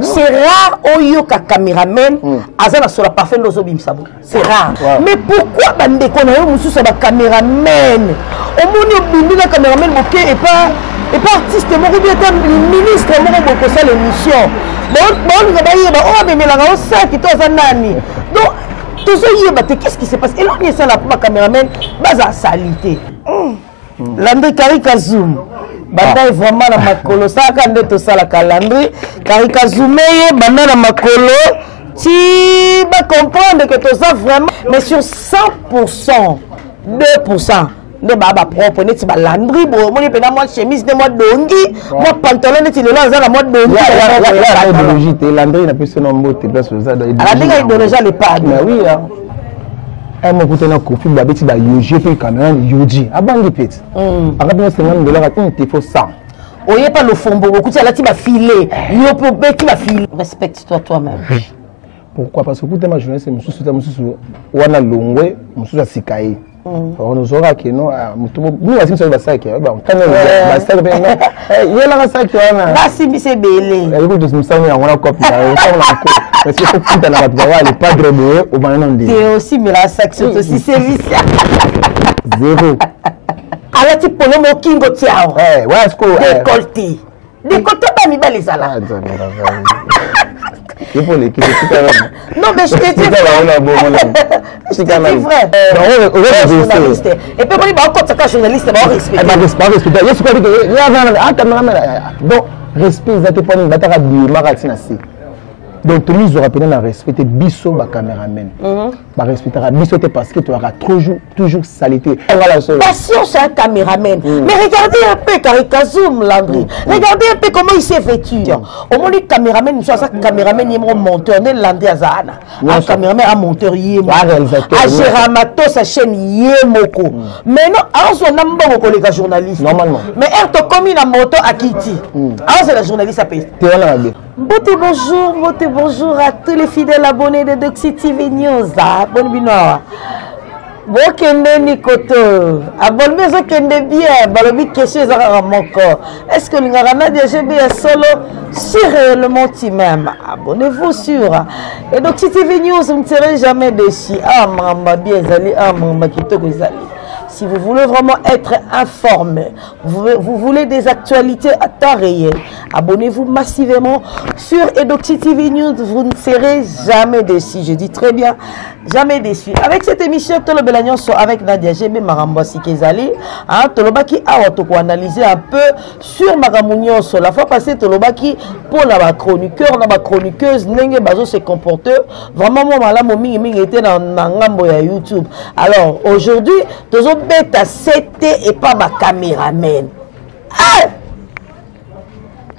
C'est rare oyo ka caméraman azana sur la parfait ndozo bimsabo. C'est rare. Mais pourquoi bande ko na yo musu sa ba caméraman? Omoni obindi na caméraman boké et pas artiste moko bien ta ministre moko boko ça l'émission. Bon nga ba yeba o bemela nga o sa ki to za nani. Donc tout ça yeba te qu'est-ce qui se passe? Et là on est ça la caméraman baza salité. Landry Karika Zoom. Banda vraiment na makolo ça quand de ça la calendrier Karika Zoom banda na makolo tu vas comprendre que tout ça vraiment mais sur 100% 2% ne baba propre net ba landry bo mo pe na moi chemise de moi dongi moi pantalon net le là za moi dongi la idéologie te landry na pe sono mbote place za da idéologie le pas mais oui mo kutana kofi ba beti ba yoje pe caméra yoji abangi peti akapima $50 quand il faut ça oye pas le fombo okuti ala ti ba filer yo pe beti ba filer respecte-toi toi-même. Pourquoi? Parce que quand ma journaliste mususu wana longwe mususu sikaye on aura que non nous assis sur le sac bon quand le sac ben non il y a la sac wana ba simbi se belé écoute nous sommes on a copie parce que faut que tu na ba le padre de au ban non dit c'est aussi mira sac c'est aussi service zéro ala ti polo mo kingo tiao ouais est-ce que décolleté ba mi belle sala il faut les quitter tout à l'heure. Non, mais je te dis c'est vrai. Et puis, on dit, quand tu es journaliste, on respecte. Donc, respect, ça te prend une bataille de donc, tu nous auras appelé à respecter biso ba caméraman. Ba respecter biso parce que tu auras toujours salité. Passion c'est un caméraman. Mais regardez un peu Karika Zoom Landry. Regardez un peu comment il s'est vêtu. Au moins les caméraman, soit ça caméraman est mon monteur, né Landry Azana. Un caméraman un monteur yemo. A Géramato sa chaîne yemoko. Mais non, alors son nom bon collègue journaliste. Normalement. Mais elle te comme une moto à Kitty. Alors c'est la journaliste à payer. Bonjour à tous les fidèles abonnés de Doxy TV News. Bonne binoa. Bokende Nikoto. Abonnez-vous kende bien. Balobi question à mon corps. Est-ce que l'Ingarana DGB est solo? Si réellement tu m'aimes, abonnez-vous sur. Et Doxy TV News, vous ne serez jamais déçus. Ah, mamba bien zali, ah, mamba kitoko zali. Si vous voulez vraiment être informé, vous voulez des actualités à temps réel, abonnez-vous massivement sur Edoxy TV News, vous ne serez jamais déçus. Je dis très bien, jamais déçus. Avec cette émission, Tolo Belagnon sont avec Nadia GB Maramba Sikezali. Tolobaki a analysé un peu sur Maramounion. La fois passée, Tolobaki pour la chroniqueur, la chroniqueuse, Nenge Bazo se comporte. Vraiment, moi, Malam Mingi était dans Nangambo ya YouTube. Alors, aujourd'hui, bête à 7 et pas ma caméraman. Ah!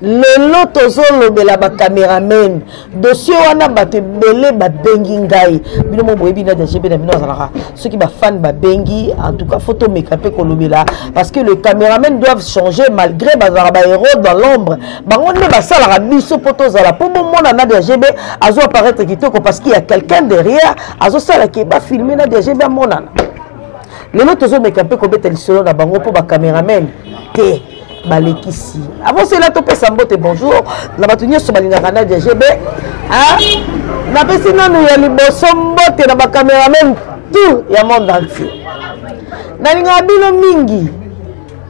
Le lot lobela ba caméraman. Dossier wana ba te belé ba bengi ngai. Bino mo boyebi na DGB na bino azalaka. Ceux qui ba fan ba bengi, en tout cas photo make-up ko lobela parce que les caméramans doivent changer malgré ba héros dans l'ombre. Ba ngone ba sala biso photo zala pour moment na DGB azo apparaître kitoko parce qu'il y a quelqu'un derrière azo sala ki ba filmer na DGB monana. Les autres ont make un peu comme tel solo na bango pour ba caméraman té balekisi. Avant c'est là topé sambote bonjour. La batunia so balinga kana DGB. Ah na pesi nanu ya liboso mbote na ba caméraman tout ya monde entier. Na linga bino mingi.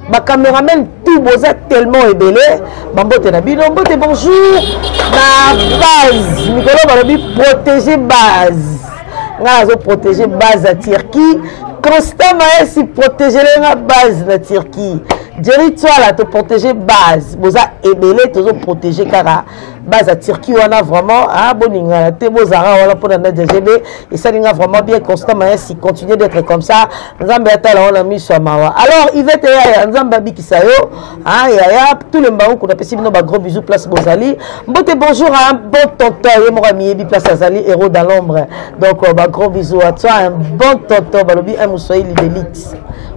Ba caméraman tout boza tellement ébélé. Bambote na bino mbote bonjour. Na base Nicolas balobi protéger base. Nga zo protéger base à Turquie. Constamment si protéger la base de la Turquie. Jerry toi là te protéger base. Vous a ébélé te protéger car base à Turquie on a vraiment ah boninga te bozara wala pour la DGB et ça linga vraiment bien constamment si continuer d'être comme ça. Nzambe atala on a mis sur mawa. Alors il va te ya Nzamba bikisayo ah ya tout le mbao qu'on appelle bino ba gros bisous place Bozali. Mbote bonjour à un bon tonton et mon ami bi place Azali héros dans l'ombre. Donc ba gros bisous à toi un bon tonton balobi un moussoïli d'élite.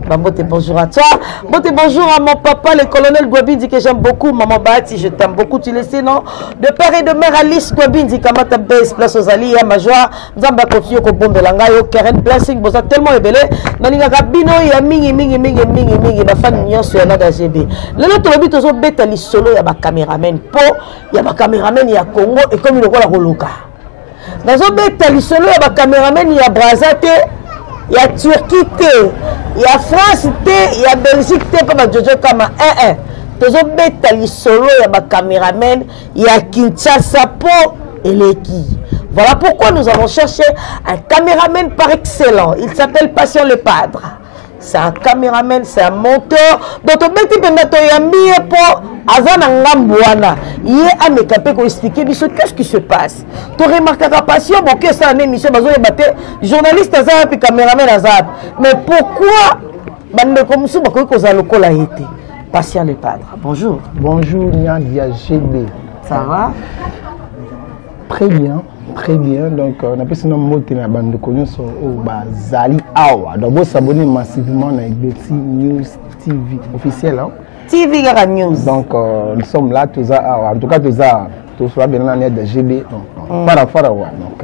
Bambote, bonjour à toi. Bote, bonjour à mon papa, le colonel Gwabindi, que j'aime beaucoup. Maman Bahati, je t'aime beaucoup. Tu le sais, non? De père et de mère, Alice Gwabindi, Kamata Base, place aux alliés, à ma joie. Zamba continue au bombe langayo, Karen Blessing, vous êtes tellement ébélé. Naninga Rabino, il y a mingi, ma fan mignon sur la DGB. Le nôtre, le but, aux autres bêtes, solo, il y a ma caméraman. Il y a ma caméraman, il y a Congo, et comme il y a Roloka. Dans un bêtes, solo, il y a ma caméraman, il y a Brazate. Il y a Turquie, il y a France, il y a Belgique, pas Jojo Kama 1-1. Tous les bêtes, solo, il y a ma caméraman, il y a Kinshasa, Po et l'équipe. Voilà pourquoi nous avons cherché un caméraman par excellent. Il s'appelle Passion le Padre. C'est un caméraman, c'est un monteur. Donc, on peut dire pour Azana Ngambouana. Il est à me caper pour expliquer qu'est-ce qui se passe. Tu remarques que Passion, bon, que c'est une émission, journaliste Azap et caméraman Azap. Mais pourquoi bande comme ça, parce que a été Passion le Padre. Bonjour. Bonjour, Nadia GB. Ça va? Très bien. Très bien, donc on a pu se nommer la bande de connus sur Zali Awa. Donc vous s'abonnez massivement à Betty News TV officiel. Hein? TV Gara News. Donc nous sommes là, tous en tout cas tous là bien dans de GB. Donc par rapport à donc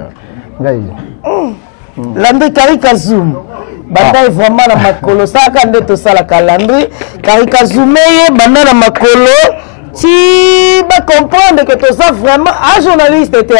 Landry Karika Zoom. Banda vraiment na makolo saka nde to sala Landry Karika Zoom banda na makolo. Si va comprendre que tout ça vraiment un journaliste était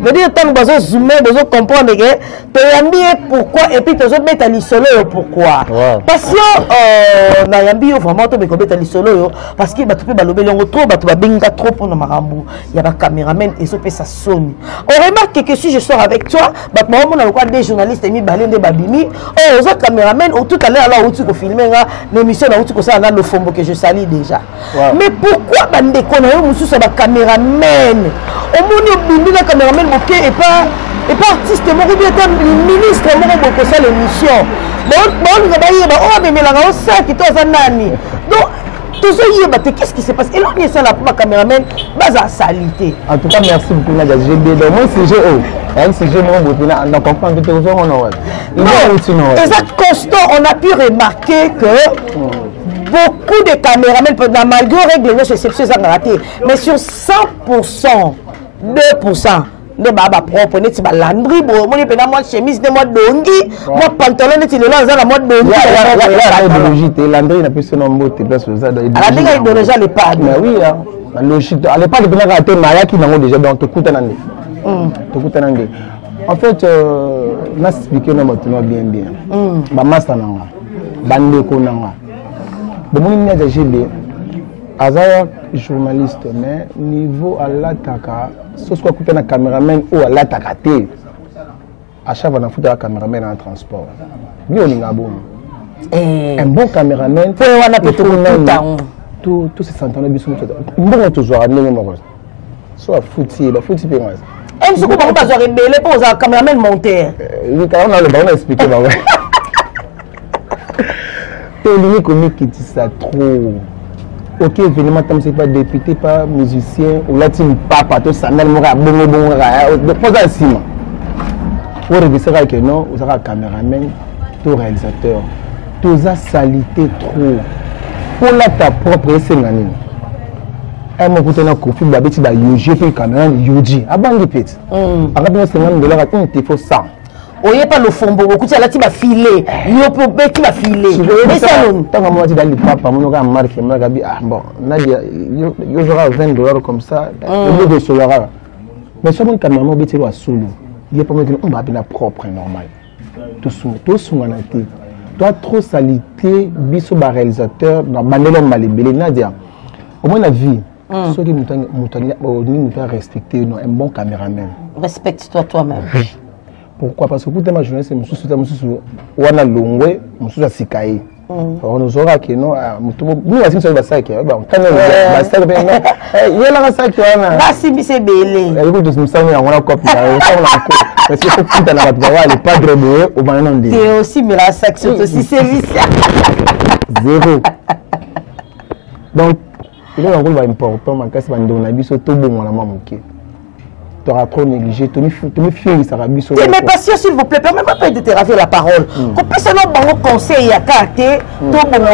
veut dire tant que vous zoomer vous comprendre que tu as mis pourquoi et puis tu as mettre à solo pourquoi parce que na yambi vraiment tu me mettre à solo parce que tu peux balober longo trop tu vas benga trop pour na marambu il y a un caméraman et ça peut ça sonne on remarque que si je sors avec toi bah moi on a le quoi des journalistes mis balende babimi oh aux caméraman ou tout à l'heure là où tu ko filmer l'émission là où tu ko ça le fombo que je salue déjà mais pourquoi bande kona yo musu sa ba cameraman au moni bindi na cameraman moké et pas artiste moko bien tant ministre moko ko ça l'émission bon nga ba yeba o be melanga o sa ki to za nani donc tout ça yeba te qu'est-ce qui se passe et là on est ça la cameraman baza salité en tout cas merci beaucoup Nadia GB donc moi c'est un sujet mon bopina on comprend que tu es on non exact constant on a pu remarquer que beaucoup de caméramans, malgré les règles, c'est raté. Mais sur 100%, 2%, de baba propre, net si Landry, moi chemise, de moi dongi, moi pantalon, net il est là, la mode dongi. La idéologie, Landry n'a plus son nom, tu peux se faire. La idéologie, elle est pas. Mais oui, la logique, elle est pas de bien raté, Maya qui n'a déjà donc te coûte un année. En fait, on a expliqué nos mots bien. Bamasta nanga, bandeko nanga. Bon, mon ami GB, Azaya journaliste, mais niveau à l'attaque, ce soit coupé un caméraman ou à l'attaque, à chaque fois on a foutu un caméraman en transport. Mais on est un bon caméraman, tout ces centaines de bisous. Bon, toujours à nous, soit foutu, la foutu pénale. Et ce qu'on va pas rebelle pour un caméraman monté. Oui, quand on a le bon à expliquer. L'unique comique qui dit ça trop. Ok, événement, c'est pas député, pas musicien, ou là, tu ne pas partout, ça n'a pas bon, pas ainsi. Pour réussir avec non, vous avez un caméraman, tout réalisateur, tout ça salité trop. Pour là, ta propre scène. Un mot pour tenir conflit, bah, tu vas yoger pour le caméra, yogi. Ah, bon, répète. Après, $50, il faut ça. Oye pas le fombo, beaucoup de la tiba filé, yo peut bête tiba filé. Mais ça non. Tant que moi tu dans le papa, mon gars marque, mon gars dit ah bon, Nadia, yo j'aurai $20 comme ça, au lieu de $100. Mais sur mon caméra, bête là solo. Il y a pas mettre on va bien propre normal. Tout sous mon été. Toi trop salité, biso ba réalisateur dans Bandelo Malibélé Nadia. Au moins la vie. Ceux qui nous respecter un bon caméraman. Respecte-toi toi-même. Pourquoi? Parce que pour ma jeunesse, je suis wana longwe, je suis sikaï. On nous aura que non, nous aussi nous sommes ça qui est bon. Quand même, ça bien. Il y a la ça qui est là. Là si c'est belé. Écoute, nous sommes on a copie, parce que faut que tu la vas le padre de au banan de. C'est aussi mais la section aussi service. Zéro. Donc, il y a un rôle important, mais quand c'est un don, on a vu ce tout bon, on a manqué. tu auras trop négligé, tu me finis, ça va bien. Mais patient, s'il vous plaît, permettez-moi de te rater la parole. Qu'on puisse avoir un conseil à caractère, tout le monde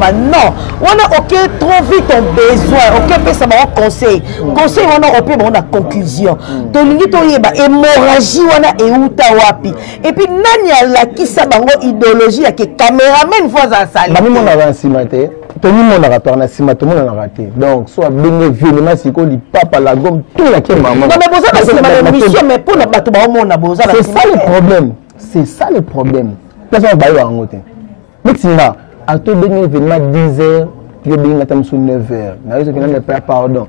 va non. On a ok, trop vite ton besoin, ok, peut ça va conseil. Conseil, on a opé, on a conclusion. Donc, il y a hémorragie, on a euta wapi. Et puis, nani a qui ça bango idéologie, qui caméraman fois à salle. Même on a ainsi maté. Tout le monde a raté, on a cima, tout le monde a raté. Donc, soit bien évidemment, si on dit papa la gomme, tout la qui est maman. Non, mais vous avez une mission, mais pour le bateau, on a besoin. C'est ça le problème. C'est ça le problème. Personne ne va y en côté. Mais si là, à tout bien évidemment, 10h, il y a bien attendu sur 9h. N'a pas de pas pardon.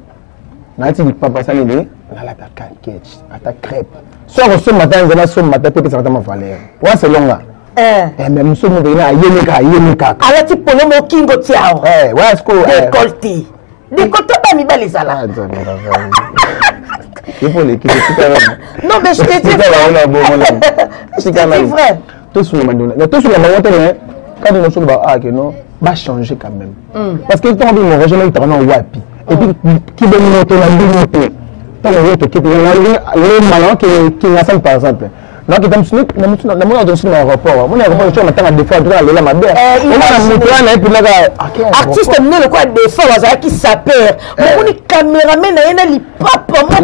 N'a pas de papa ça n'est pas. Là, ta caquette, ta crêpe. Soit on se matin, on a son matin, peut-être ça va t'en valeur. Ouais, c'est long là. Mais nous sommes venus à Yénika. Alors, tu peux le Kingo Tiao. Ouais, est-ce que. Décolleté. Décolleté, pas mis les salades. Il faut les quitter. Non, mais je te dis. C'est vrai. Tout sur le Madonna. Tout sur le Madonna, quand nous sommes à non, va changer quand même. Parce que quand on va rejoindre le Wapi. Et puis, qui veut nous monter la ligne. Tant que vous êtes le malin qui est à par exemple. Non, qui est dans l'aéroport. Mon aéroport, je suis à défendre la mabère. Artiste, nous le quoi défendre, qui s'appelle. Mon caméraman, il papa, mon papa.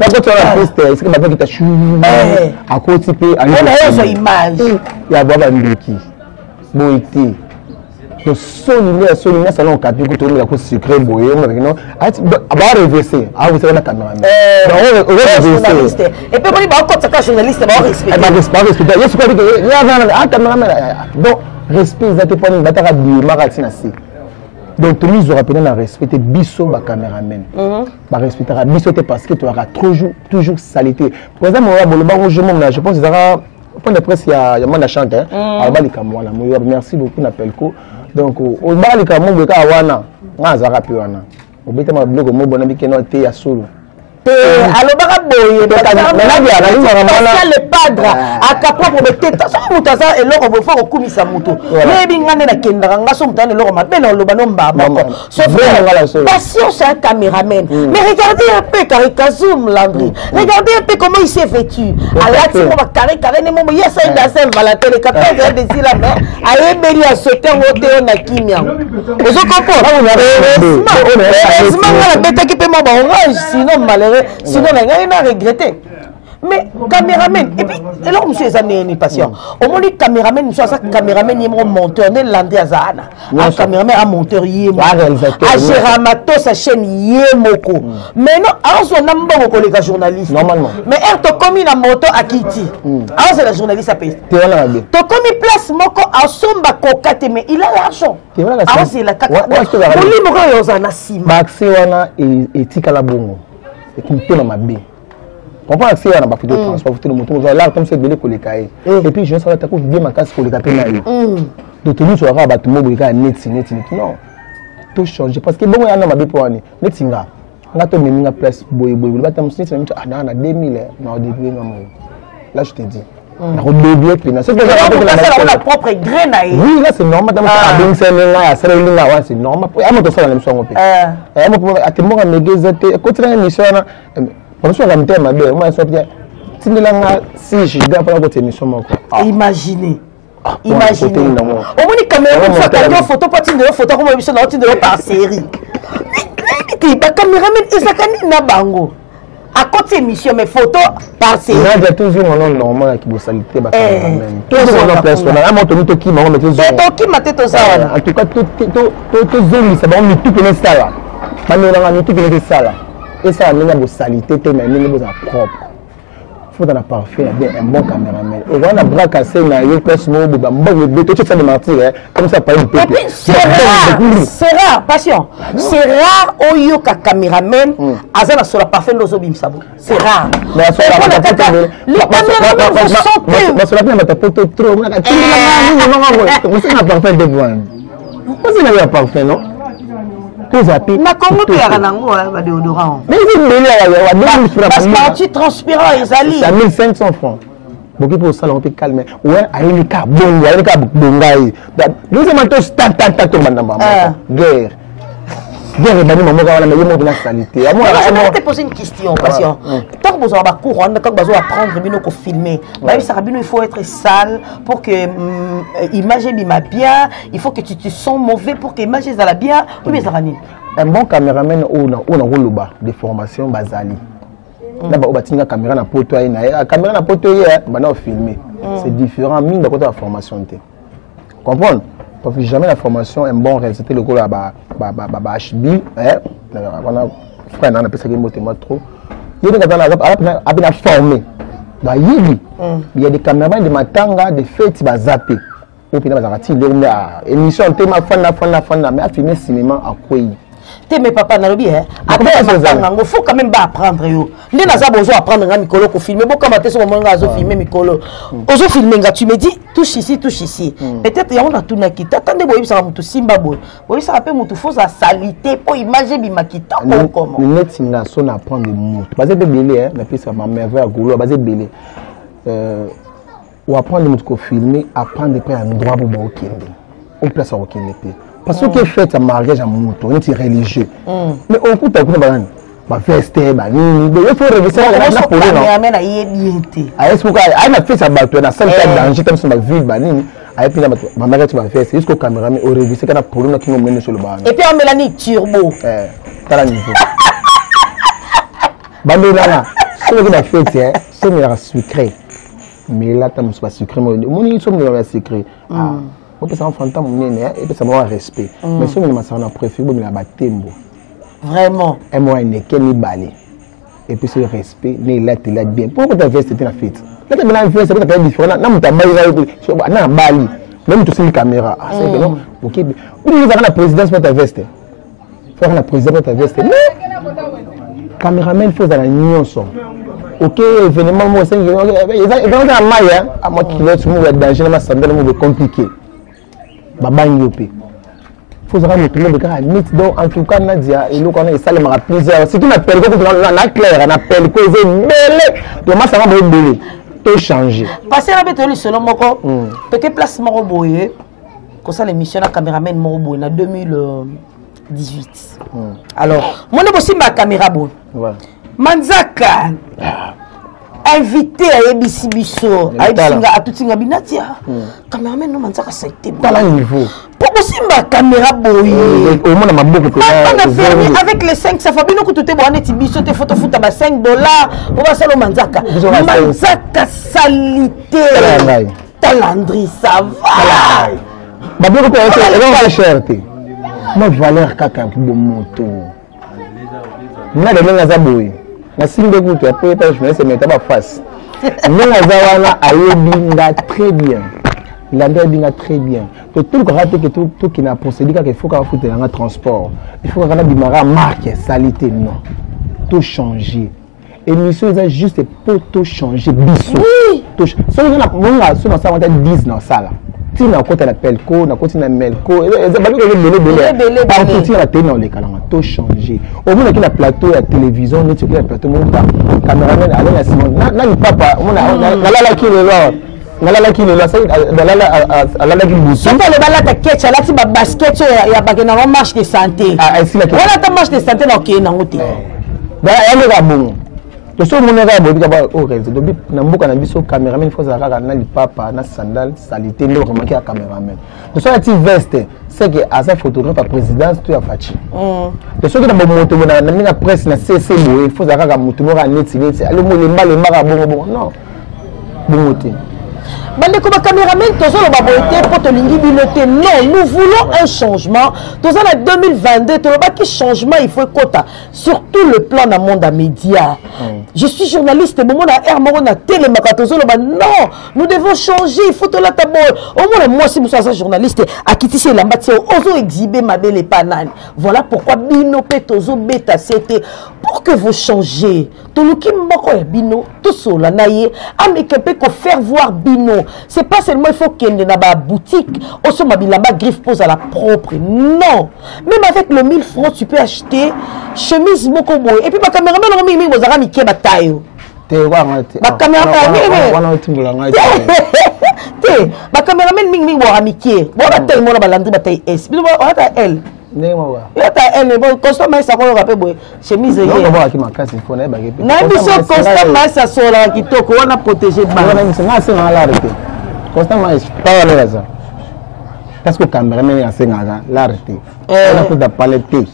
D'abord, tu as la piste, c'est que maintenant qui t'a chou. À côté, on a une image. Il y a Baba Ndeki. Boïté. Le solidaire, ça n'a pas pu tourner la cause sucrée, boyer, non. On va reverser. Ah, vous savez la caméra. On va reverser. Et puis, on va encore ça, journaliste, on va respecter. On va respecter. Il y a ce qu'on dit que il y a un caméraman. Donc, respect, ça te prend une bataille de marathon. Donc, tout le monde aura peut-être respecter biso ma caméraman. Bah respecter biso parce que tu auras toujours saleté. Par exemple, je pense que ça point de presse il y a moins de chante hein. Merci beaucoup Napelko. Donc au bas les camons de Kawana, on zara pi wana. Au bête ma blog mo bonami ke no te ya solo. Alors baraboye le padre à capra pour mettre ça mutaza et l'or on faut kumisa muto. Mais bingane na kendanga ngaso mutane l'or ma beno lo banomba bako. Sauf que patience c'est un caméraman. Mais regardez un peu Caricazum Landry. Regardez un peu comment il s'est vêtu. Alors tu va carré ne mo yesa ida Saint Valentin le capitaine de d'ici là mais aye beli a sauter au na kimia. Ozo kopo. Heureusement la bête qui peut m'en orange sinon malheureux. Sinon, on a regretté. Mais caméraman, et puis, alors, monsieur Zané, ni patient. Au moins, les caméraman, nous sommes caméraman, il y a un monteur, on est landé à Zahana. Un caméraman, un monteur, il y a un Géramato, sa chaîne, il y a Moko. Mais non, alors, on a un bon collègue journaliste. Normalement. Mais elle te commis un monteur à Kiti. Alors, c'est la journaliste à payer. Tu commis place Moko à Somba Kokate, mais il a l'argent. Alors, c'est la caca. Pour lui, Moko, il y a un assis. Maxi, wana, et Tikala Bongo. Et qui me fait dans ma baie. On peut accéder à la photo de transport, photo de moto, là, comme c'est belé pour les cahiers. Et puis, je vais savoir que bien ma casse pour les taper. Donc, tout le monde sera battu, moi, net. Non. Tout change. Parce que bon, il y a un homme à pour année. Net, on a tout mis en place. Boy, là, tu as 2000. Là, je te dis. C'est la propre graine. Oui, là c'est normal. C'est normal. Imaginez. Imaginez. Au moins, les caméras, une photo, pas de photo, comme on dit par série. Les caméramans, ils sont bango. À côté émission, mes photos par série. Il y a toujours un nom normal qui vous salue. Toujours un personnage. Un montant de qui m'a remis tout ça. Qui m'a fait tout ça. En tout cas, tout zone, ça va me tout connaître ça là. Maintenant, on a tout connaître ça là. Et ça, on a une salité, mais on a une propre. Il faut un parfait, un bon caméraman. Et on a bras cassé, on a eu presque un bon tout ça de mentir, comme ça, pas une pépite. C'est rare, passion. C'est rare au yoka caméraman, azana sur la parfait nos obim sabo. C'est rare. Mais à les caméramans vous sentez. Mais sur la plaine, tu as trop. On a parfait de voir. On a parfait, non? Na Congo tu as un déodorant. Mais c'est parce que tu transpirant Isali. C'est 1500 francs. Beaucoup pour ça on peut calmer. Ouais, aïe ka bon, aïe ka bongaï. Nous sommes tous ta madame. Guerre. bien rebani maman quand on a mis la salité je vais te poser une question patient tant que vous avez cours quand vous apprendre bino ko filmer ça il faut être sale pour que image bien il faut que tu te sens mauvais pour que image ça bien ou bien ça va un bon caméraman on a roloba de formation basali là ba obatinga caméra na poto na caméra na poto bana filmer c'est différent mine de côté la formation té comprendre parce que jamais la formation un bon résultat le gars ba HB on a frère on a pensé que mot trop il y a des gars à formé ba yibi il y a des caméramans de matanga de fête ba zappé ou puis na ba zati émission thème fana mais à filmer cinéma à quoi mais papa nalobi il faut quand même apprendre yo ndé naza bozo apprendre nga mikolo ko filmer bo comme ateso mo nga zo filmer mikolo ozo filmer nga tu me dis touche ici peut-être ya on a tout na kita attendez boyi ça mutu simba boy boyi ça appelle mutu faut sa salité pour image bimakita comment net singa son apprendre mutu basé de belé na pesa ma merveille golo basé belé ou apprendre mutu ko filmer apprendre pas endroit bo ba okende on place au okende pe parce que fait un mariage à moto, on est religieux. Mais on coûte à quoi bah veste, bah il faut réviser la polo non. Mais là il est bien. Ah est-ce que elle a fait ça bateau na seul cas danger comme ça ma vie bah ni. Ah puis ma mère tu vas faire c'est jusqu'au caméra mais au réviser kana polo na qui mène sur le bar. Et puis on met la ni turbo. T'as niveau. Bando là. Ce que la fait c'est la sucré. Mais là tu pas sucré mon ni somme la sucré. On peut s'en fantôme et puis ça m'a respect mais si on m'a préféré bon la batembo vraiment et moi n'est qu'un balé et puis ce respect mais là tu l'as bien pourquoi ta veste était la fête là tu me veste c'est pas différent na muta bali na bali même tu sais la caméra c'est que non OK ou nous avons la présidence pour ta veste faire la présidence pour ta veste mais caméraman faut dans la nyonso OK événement moi c'est ils vont dans maille à moi qui va tout le danger na sandale mo compliqué babangi yope faut savoir le tout le monde donc en tout cas Nadia et nous connaît ça les m'a plusieurs c'est qui appelle que la claire on appelle que c'est belé de moi ça va belé tout changer passer la bête selon moko peut-être place moko boyé comme ça l'émission la caméraman moko boyé en 2018 alors moi ne aussi ma caméra boy Manzaka invité à Ebisi Bisso, à Tutinga Binatia. Caméraman, non, Manzaka, ça a été bon. Niveau. Pour aussi ma caméra boy. Au moins, on a beaucoup de choses. Avec les 5, ça fait bien que tout est bon. On est Bisso, tes photos foot à $5. On va saluer Manzaka. Manzaka, salité. Talandri, ça va. Babou, on va chercher. Ma valeur, caca, pour mon moto. Na de nga zaboy na singe kutu ya pe je me mettre ba face nga zawana ayebinga très bien il a bien très bien que tout le raté que tout qui n'a procédé qu'il faut qu'on foute dans un transport il faut qu'on a bimara marque salité non tout changer émission c'est juste pour tout changer biso tout ça on a monga sur ça on a 10 dans ça là si na côté la pelco na côté na melco et ça va belé partout sur la télé dans les calama tout changer au moins qu'il la plateau la télévision ni tu la plateau mon caméraman avec la Simon na ni papa on a la qui le là ngala qui le là ça la qui le ça fait le bala ta ketch là ti ba basket ya ba na marche de santé voilà ta marche de santé na OK na ngote ba elle va bon to so mon nga bo bika au réseau donc na mboka na biso caméraman faut ça kaka na lipapa na sandal salité ndo ko manquer caméraman to so ati veste c'est que à sa photographe à présidence tu a fachi to so que na moto na na presse na CC bo il faut ça kaka moto mo ka neti allez mo le mbaka bon non bon moté bande comme caméraman tozo le baboité pour te lingi binoté non nous voulons un changement tozo la 2022 to ba qui changement il faut quota surtout le plan dans monde à médias je suis journaliste bon na air mo na télé makatozo le ba non nous devons changer il faut to la tabo au moins moi si vous soyez journaliste à quitter la matière ozo exhiber ma belle panane voilà pourquoi binopé tozo beta c'était pour que vous changez to luki moko ya bino tout cela naie amekepe ko faire voir bino. C'est pas seulement il faut qu'il y ait une boutique, aussi ma griffe pose à la propre. Non. Même avec le 1000 francs, tu peux acheter chemise moko boy. Et puis ma caméraman on mi bozara mi ke bataille. Ma caméraman ma caméraman mi bozara mi ke. Bo bataille mo na balandri bataille S. Bino ba ta L. bon constant maïs ako rapé boy chemise non on va qui ma casse il faut na bagé na biso constant maïs asola kitoko wana protéger ba na c'est na l'arrêté constant maïs pas la raison parce que cameraman ya senga l'arrêté on a fait parler té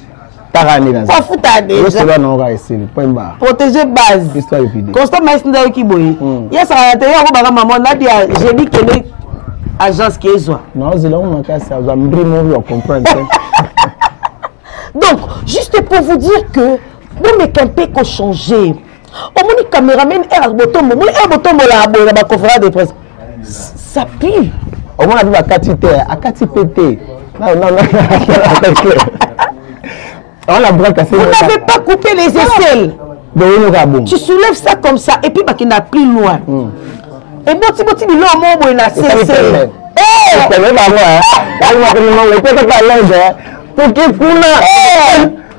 tarani na ça fouta déjà cela non va essayer point barre protéger base histoire évidée constant maïs nda ki boy ya ça a été ko ba maman na dia j'ai dit que agence qui est zo non c'est là on casse ça va me comprendre. Donc, juste pour vous dire que vous mettez un peu qu'on changer. Au moins, les caméramans, la conférence de presse, ça pue. Au moins, on a vu à Katipété. Non. On a bien cassé. Vous n'avez pas coupé les aisselles. Tu soulèves ça comme ça, et puis il n'a plus loin. Et bon, tu l'as il a cessé. Pour qui kuna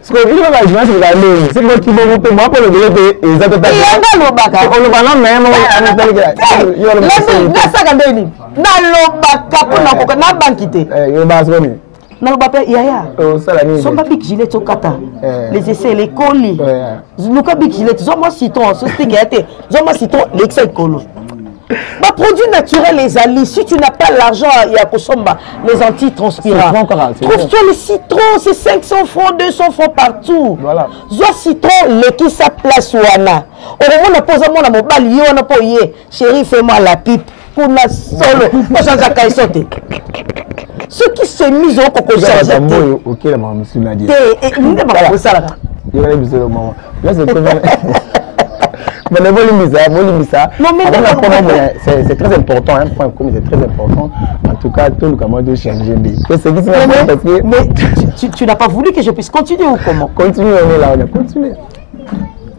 ce que vous avez joué sur la ligne c'est moi qui me peux moi pour le délai exactement il y a lobaka on le va même na saka ndeni na lobaka kuna ko na bankité yo ba soni na lobaka yaya o sala ni so ba big gilet to kata les essais les colis luka big gilet zo mo citron so stick été zo mo citron l'excès colo. Bah, produits naturels, les alliés, si tu n'as pas l'argent, il y a Kosomba, les antitranspirants. Trouve-toi le citron, c'est 500 francs, 200 francs partout. Voilà. Zoa citron, le qui sa place ou ana. Au moment où on a posé mon mobile, on a pas yé. Chérie, fais-moi la pipe. Pour la solo. Moi, j'en ai qu'à sauter. Ceux qui se misent au coco, c'est un mot auquel on m'a dit. Et nous ne pas ça là. Il y a des moments. Là, c'est mais c'est très important, un point commun, c'est très important. En tout cas, tout le monde doit changer. Mais tu n'as pas voulu que je puisse continuer ou comment? Continue, on est là, on a continué.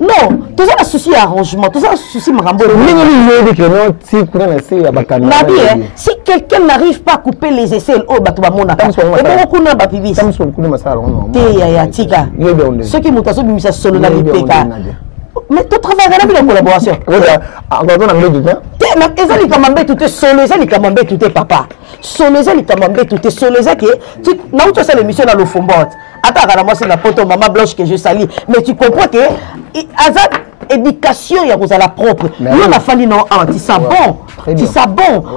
Non, tout ça, un souci arrangement, tout ça, un souci marambo. Si quelqu'un n'arrive pas à couper les aisselles, oh, bah, tu vas monter. Ceux qui m'ont dit que solo na l'IPK. Mais tu travailles dans la collaboration. Ezali kamambe tout est solo, ezali kamambe tout est papa. Solo ezali kamambe tout est solo ezali tu na où tu sais l'émission dans le fombot. Attends, moi c'est la poto maman blanche que je salue, mais tu comprends que azat éducation ya la propre. Nous on a fallu non tu sais bon.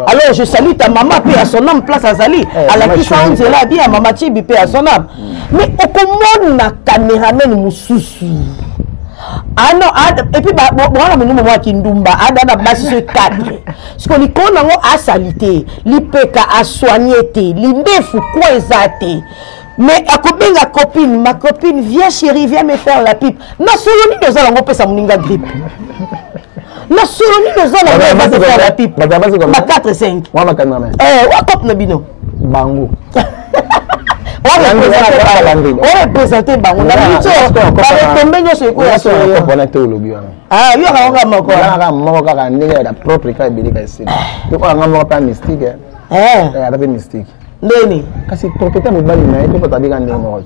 Alors je salue ta maman paix à son âme place à Zali. À la qui ça là bien maman Tibi paix à son âme. Mais au comment na caméraman mususu. Ah non, et puis voilà mon moment qui ndumba ada na basi ce cadre. Ce qu'on dit qu'on a salité, l'IPK a soigné l'indefu quoi ezate. Mais à copine, ma copine viens chérie, viens me faire la pipe. Na soloni nous allons on peut ça moninga grippe. Na soloni nous allons on va faire la pipe. Ma 4 5. Moi ma caméra. Wa cop na bino. Bango. On représente Bango. Ah, il y a un propre cas de mystique. Mystique. Kasi propriété mobile na to pas bien ndenge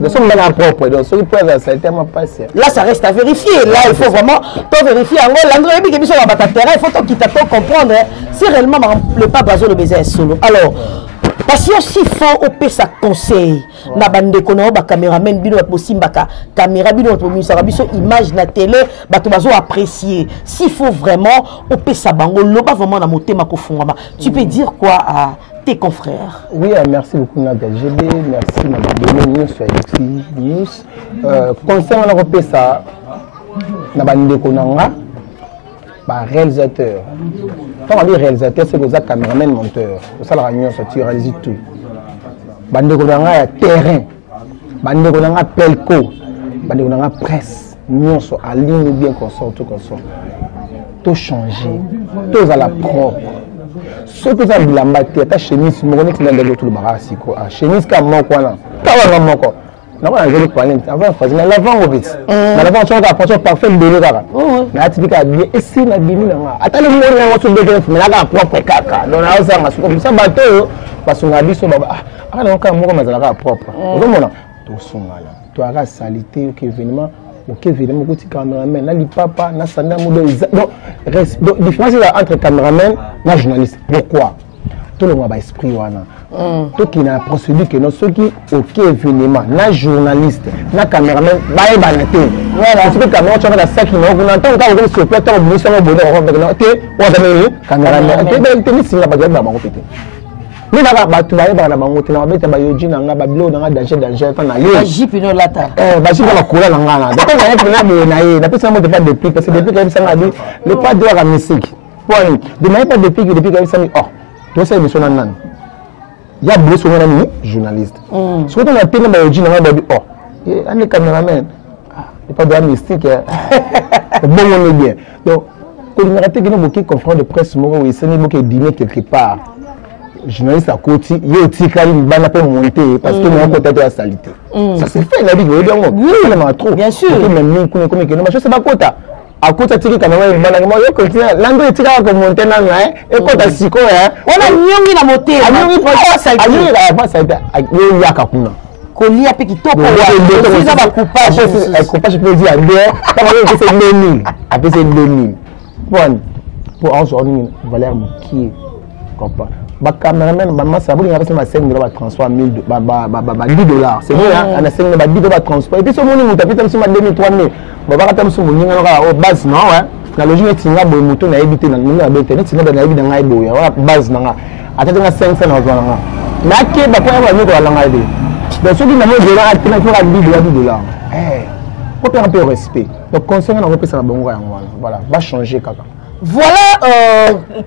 de son mal propre donc ceux qui peuvent ça tellement passer là ça reste à vérifier là il faut vraiment to vérifier en l'endroit et puis que sur la terrain il faut to quitter pour comprendre si réellement le pas besoin de baiser solo alors parce que si faut op ça conseil na bande ko na ba cameraman bino ba simbaka caméra bino to misara biso image na télé ba to bazo apprécier s'il faut vraiment op ça bango loba vraiment na motema ko fungama tu peux dire quoi à tes confrères? Oui, merci beaucoup Nadia GB, merci Madame News sur Alexis News. Concernant la repesa, na bande ko nanga ba réalisateur. Quand on dit réalisateur, c'est que ça caméraman monteur. Ça la réunion ça tu réalises tout. Bande ko nanga terrain. Bande ko nanga pelco. Bande ko nanga presse. Nous sommes en ligne bien qu'on sort tout comme ça. Tout changer. Tout à la propre. Ce que ça bilamba ta chemise mo ko na ndelo tout le barasi ko a chemise ka moko na tawa moko na ba ngeli parler avant fazer na l'avant au vite na l'avant tu as approché parfait de kaka na tibika bien et si na bimi na atale mo na wasu de mais na propre kaka donc na osa ngasuko bisa bato parce que biso baba ah na ka moko mazala ka propre okomona to sungala to ara salité que événement ok évidemment que tu caméraman là papa na sanda mudo donc différence entre caméraman et journaliste pourquoi tout le monde a esprit wana tout qui na procédure que non ceux qui OK événement na journaliste na caméraman ba e banate voilà parce que caméra tu as la sac non on entend quand on se peut on mission on bonheur on va te on va caméraman te ni singa ba ba ko pété mais na ba tu ba ba na bango te na ba ta ba yoji na nga ba bilo na danger pa na yo ba jipino lata ba jipino la couleur na nga na donc na yé na yé na pesa mo te pas depuis parce que depuis que ça m'a dit le pas de la musique point de même pas depuis que ça me oh toi c'est émission nan il y a blessé sur un journaliste ce que on a tellement de gens là oh et un caméraman il pas de la mystique bon on est bien donc quand il raté que nous beaucoup conférence de presse moi oui c'est beaucoup dîner quelque part journaliste à côté il est quand il va pas monter parce que mon côté de la saleté ça c'est fait la vie oui trop bien sûr même comme que non je sais pas quota à côté de quand même yo continue l'angle tika ko monter na et quand siko wana nyongi na moteur nyongi pas ça yo ya kakuna kolia pe kitoko c'est ba coupage peut dire bien ça va que c'est 2000 après c'est 2000 bon pour en journée Valère qui comprend ba cameraman ba massa bu ngaba sama 5 dollars transfert 1000 ba 10 dollars c'est vrai hein ana 5 ba 10 dollars transfert et puis ce moni mutapita msima 2000 3000 ba ba kata msumu nyinga no base non ouais na logique tinga boy moto na ebité na ngina ba internet tinga ba na ebida ngai boya wa base na nga atata nga 500 na zona nga na ke ba ko ba ni ko la ngai de donc ce qui na mo dola atina ko 10 dollars faut faire un peu respect donc concernant na repesa na bango ya ngwana voilà va changer kaka. Voilà,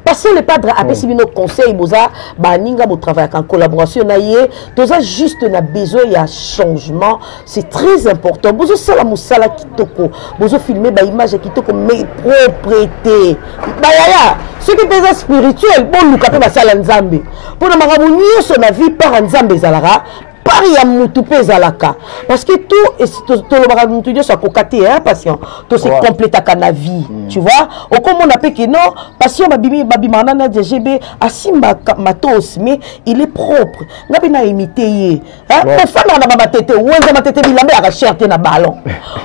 passer le padre après si nos conseils, boza, baninga mo travail en collaboration naie, toza juste na besoin il y a changement, c'est très important. Bozo sala musala kitoko, bozo filmer ba image kitoko mais propreté. Ba yaya, ce qui est spirituel, bon luka pe ba sala nzambe. Pour na marabu nyoso na vie par nzambe zalara. Par ya mutu pe zalaka parce que tout et to lo baka mutu dio sa kokate hein patient to se complète à vie tu vois au comme on appelle que non patient babi manana DGB asimba matos mais il est propre ngabi na imiter hein pour faire na ba tete wenza ma tete bilambe aka cherté na ballon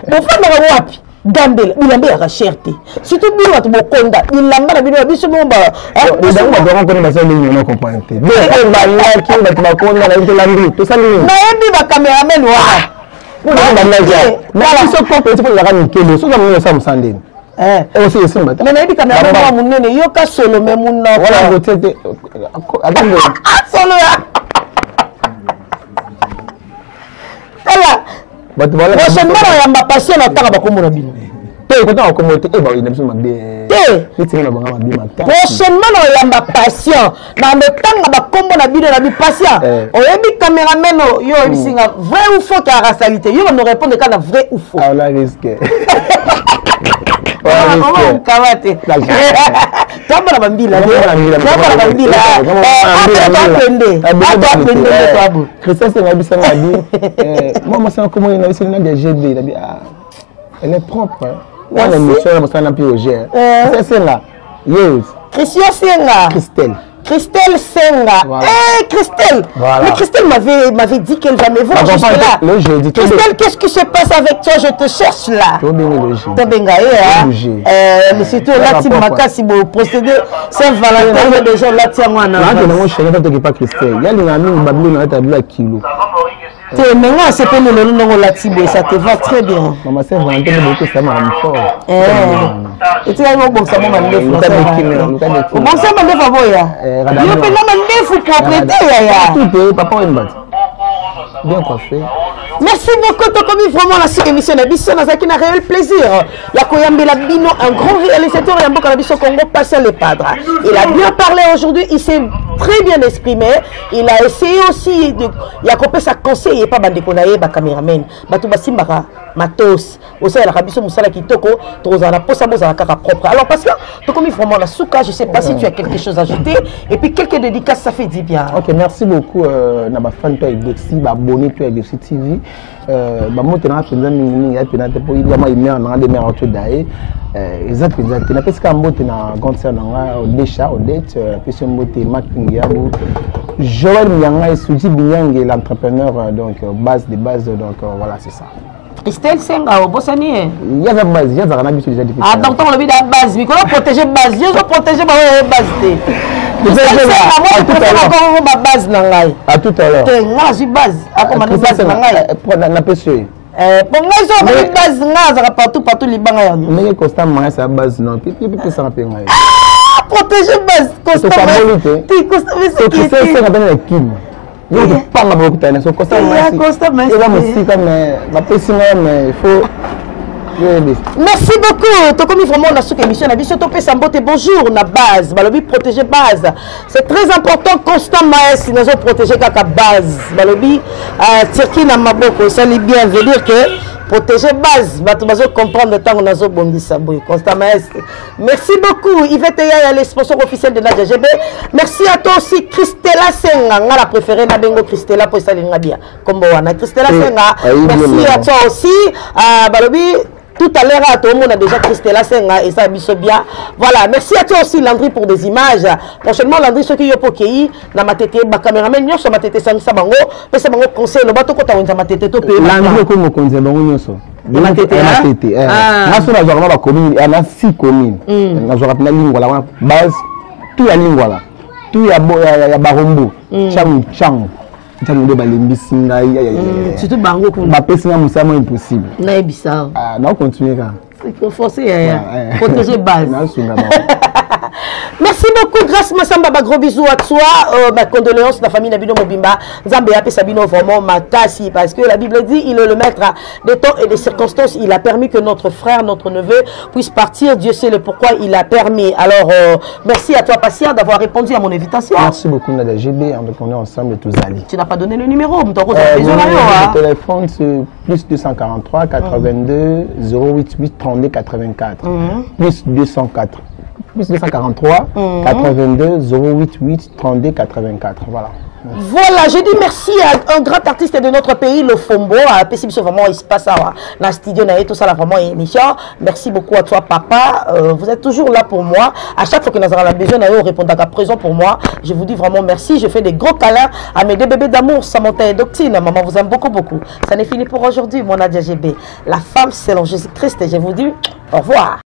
pour faire na wapi Gambel, bilambe ya cherté. Surtout bino to bokonda, bilamba na bino biso momba. Biso momba doit connaître ça les non comprendre. Donc on va là qui va te bokonda na bilambe. To ça lui. Na yebi ba cameraman wa. Pour na balaja. Na biso ko peut la rami kelo, so na mo ça msandeni. Et aussi c'est mbata. Mais na yebi cameraman wa munene yo ka solo me munno. Voilà go tete. Attendez. Solo ya. Voilà. Prochainement, il y a ma passion à temps à Komona Bino. Prochainement, il y a ma passion. Dans le temps, à Komona Bino, la passion. On a mis caméraman, yo, vrai ou faux, qui a la salité. Yo, on répond de cas vrai ou faux. Ah, on a risqué. On kawate. Tamba la bambila. Tamba la bambila. Christian c'est ngabisa ngadi. Moi c'est comment il a essayé de GD, elle est propre. On a mis sur la mosana piogère. C'est là. Yes. Christian Senga. Christelle Senga. Voilà. Christelle. Voilà. Mais Christelle m'avait dit qu'elle va me voir jusque là. Christelle, qu'est-ce qui se passe avec toi? Je te cherche là. Mais surtout là, tu m'as cassé mon procédé. Saint-Valentin, les gens là, tiens moi. Christelle. Il y a une amie qui m'a kilo. Maintenant, c'est pas le nom là, ça te va très bien. Maman, c'est vraiment beaucoup, ça m'a rendu fort. Et tu as bon, ça m'a rendu fort. Bon, ça m'a rendu fort. Il y a pas propriété. Tout est, papa, une batte. Bien coiffé. Merci beaucoup, Tokomi. Vraiment, la émission de Bisson, c'est un réel plaisir. Yakoyambe Labino, un grand réalisateur, Yambo Kalabiso Congo, passé le padre. Il a bien parlé aujourd'hui, il s'est très bien exprimé. Il a essayé aussi de. Yakopé sa conseil, et pas Bandekonaye, caméraman. Batouba Simbara, Matos, aussi la Rabiso Moussala Kitoko, Trozana Posamo, Zalakara propre. Alors, parce que Tokomi, vraiment, la souka, je ne sais pas si tu as quelque chose à ajouter. Et puis, quelques dédicaces, ça fait du bien. Ok, merci beaucoup, Naba Fan, toi, et Doxy, abonné, toi, et Doxy TV. Moi, je suis un peu de temps, il y a des mères autour d'ailleurs. Exactement. Je suis un peu Joël Mianga et Souji Binyang, l'entrepreneur, donc base de base, donc voilà, c'est ça. Christelle Senga, au Bossani. Il y a une base, il y a une base. Ah, donc on a mis la base, mais comment protéger base? Je vais protéger ma base. base na ngai. À tout à l'heure. Moi, je suis base. Comment base na ngai? Na pêché. Pour moi, je base na partout les bangs. Mais constant moi c'est base non. Puis ça va payer. Protéger base. Constant. Tu constant mais c'est ça qu'on appelle Kim. Je ne pas beaucoup de temps. Constant mais. Et là aussi comme la pêche mais il faut. Merci beaucoup. Toi comme vraiment on a cette émission, la vie surtout Sambote bonjour na base, balobi protéger base. C'est très important constamment si nous avons protégé kaka base. Balobi Turquie na maboko, ça veut bien dire que protéger base, bato bazo comprendre tant on a zo bongisa boy constamment. Merci beaucoup Yvette Yaya, les sponsors officiels de Nadia GB. Merci à toi aussi Christella Senga, la préférée na bengo Christella pour ça linga bien. Comme wana Christella Senga. Merci à toi aussi balobi. Tout à l'heure, tout le monde a déjà Christella Senga et ça biso bien. Voilà, merci à toi aussi Landry pour des images. Prochainement Landry ce qui est pour qui na matete ba caméraman nyo so matete sangisa bango, mais c'est bango conseil le bato ko ta wonza matete to pe. Landry ko mo konze bango nyoso. Matete na so na zo ba commune, na 6 communes. Na zo rapina lingwa la base tout ya lingwa la. Tout ya Barombo, Chang. Surtout bango ko ba pesina musama impossible na ebisa na continuer ka c'est forcé protéger base. Merci beaucoup grâce Massamba, gros bisous à toi, ma condoléance la famille Nabino Mobimba Nzambe ya Sabino vraiment makasi parce que la Bible dit il est le maître des temps et des circonstances, il a permis que notre frère, notre neveu puisse partir, Dieu sait le pourquoi il a permis. Alors merci à toi Passia d'avoir répondu à mon invitation. Merci beaucoup Nadia GB, on est ensemble tous allés. Tu n'as pas donné le numéro, le téléphone c'est plus 243 82 088 32 84 plus 204 plus 243 82 088 32 84 voilà. Voilà, je dis merci à un grand artiste de notre pays, le Fombo, à Pessible, vraiment, il se passe dans le studio, tout ça, vraiment, émission. Merci beaucoup à toi, papa. Vous êtes toujours là pour moi. À chaque fois que nous avons besoin, nous répondons à présent pour moi. Je vous dis vraiment merci. Je fais des gros câlins à mes deux bébés d'amour, Samantha et Doctine. Maman vous aime beaucoup, beaucoup. Ça n'est fini pour aujourd'hui, mon Nadia GB. La femme, c'est l'en Jésus-Christ. Et je vous dis au revoir.